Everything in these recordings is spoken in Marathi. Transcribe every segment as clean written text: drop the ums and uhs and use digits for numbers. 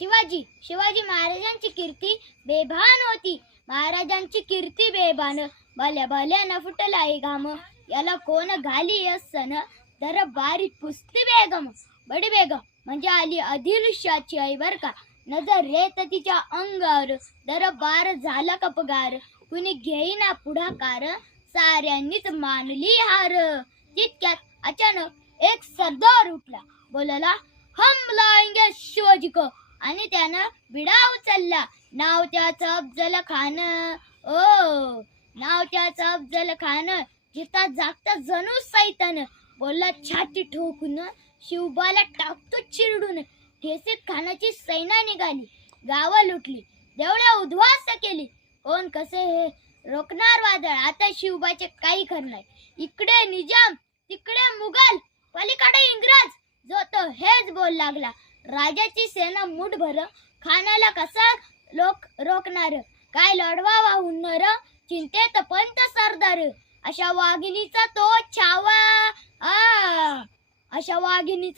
शिवाजी महाराजांची कीर्ती बेभान होती. महाराजांची कीर्ती बेभान, भल्या भल्यानं फुटलाय घाम. याला कोण घाली असन तर बारीक पुसती बेगम. बडी बेगम म्हणजे आली आदिलशाची आई बर का. नजर येत तिच्या अंगावर, दरबार झाला कपगार. कुणी घेईना पुढाकार, साऱ्यांनीच मानली हार. तितक्यात अचानक एक सरदार उठला, बोलला हम लाएंगे शिवाजी को, आणि त्यानं विडा उचलला. नाव त्याचं अफजल खान. ओ नाव त्याचं अफजल खान. जिता जागता जणू सैतान. बोलला छाती ठोकून, शिवबाला टाकतो चिरडून. ठेसीत खानाची सैना निघाली, गावं लुटली, देवळ्या उद्ध्वस्त केली. कोण कसे हे रोखणार वादळ, आता शिवबाचे काही खरं नाही. इकडे निजाम, तिकडे मुघल, पलीकडे इंग्रज, जो तो हेच बोल लागला. राजाची सेना मुठभर, खानाला कसा लोक रोखणार. काय लढवावा हुन्नर, चिंतेत पंत सरदार. अशा वाघिणीचा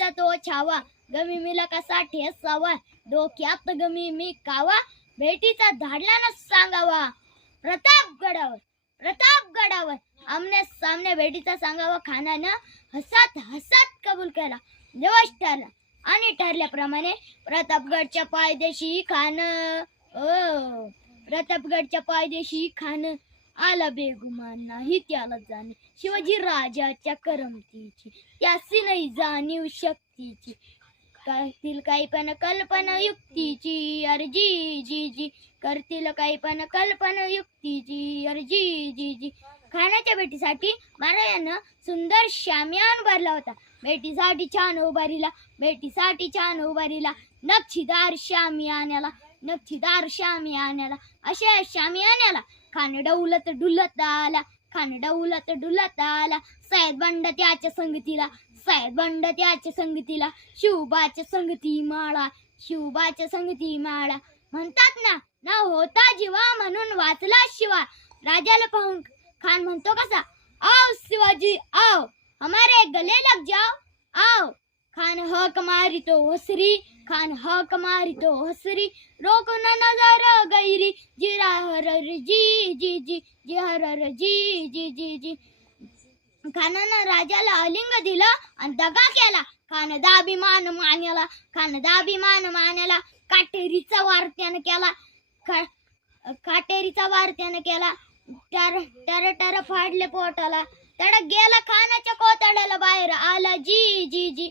तो छावा, गमी मिला कसा ठेसावा. डोक्यात गमी मी कावा, भेटीचा धाडला न सांगावा. प्रतापगडावर आमने सामने भेटीचा सांगावा. खानानं हसत हसत कबूल केला. दिवस ठरला आणि ठरल्याप्रमाणे प्रतापगडच्या पायदेशी खान आला बेगुमान. नाही त्याला जाणे शिवाजी राजाच्या करमतीची, त्यासी नाही जाणीव शक्तीची. करतील काही पण कल्पना युक्तीची, अर्जी जी जी. करतील काही पण कल्पना युक्तीची, अर्जी जी जी. खानाच्या भेटीसाठी महाराजांना सुंदर शामियान भरला होता. भेटीसाठी छान उभारीला नक्षीदार शामियान्याला अशा शामियान्याला खान डौलत डुलत आला. सय्यद बंड त्याच्या संगतीला शिवबाच्या संगती माळा. म्हणतात ना होता जीवा म्हणून वाचला शिवा. राजाला पाहून खान म्हणतो कसा, आओ शिवाजी आओ, हमारे गले लग जाओ आओ. खान हक मारितो हसरी, रोको न नजर गैरी. जिरा हर जी जी जी, जी हर जी जी जी जी. खानानं राजाला अलिंग दिलं आणि दगा केला. खान दाभिमान मान्याला काटेरीचा वार त्यानं केला. टर फाडले पोटाला. तड गेला खानाच्या कोतड्याला. बाहेर आला जी जी जी.